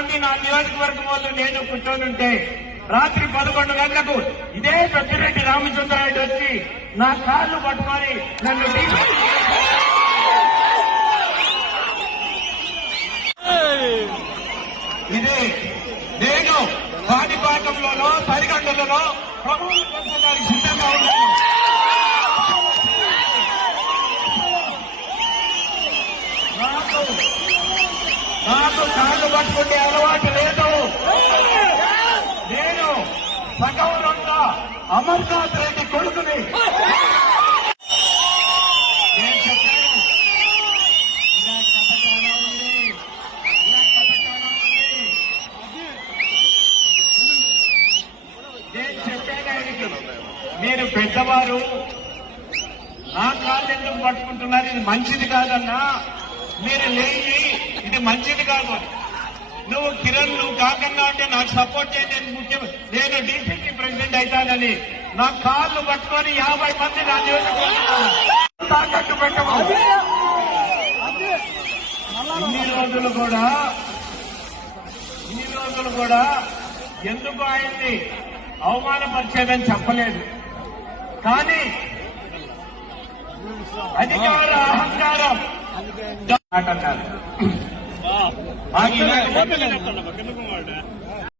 మంది నా నియోజకవర్గం వాళ్ళు నేను కూర్చొనుంటే రాత్రి 11 గంటలకు ఇదే పెద్దిరెడ్డి రామచంద్రారెడ్డి వచ్చి నా కాళ్ళు పట్టుకొని నన్ను ఇదే నేను కాణిపాకంలోనో సరిగంటలలో ప్రభుత్వం పొందడానికి సిద్ధంగా ఉన్నాను. నాకు కాళ్ళు పట్టుకునే అలవాటు లేదు. నేను సగౌరవంగా అమర్నాథ్ రెడ్డి కొడుకుని. నేను చెప్పాను ఇలా కథకాలం ఉంది, ఇలా కథకాలం ఉంది. నేను చెప్పాను ఆయనకి, మీరు పెద్దవారు నా కాళ్ళు ఎందుకు పట్టుకుంటున్నారు, ఇది మంచిది కాదన్నా, మీరు లేని ఇది మంచిది కాదు. నువ్వు కిరణ్ నువ్వు కాకన్నా అంటే నాకు సపోర్ట్ చేయండి, నేను డీసీసీ ప్రెసిడెంట్ అవుతానని నా కాళ్ళు పట్టుకొని 50 మంది నా నియోజకవర్గం తాకట్టు పెట్టము. ఇన్ని రోజులు కూడా ఎందుకు ఆయన్ని అవమానపరిచేదని చెప్పలేదు. కానీ అధికార అహంకారం అంటున్నారు.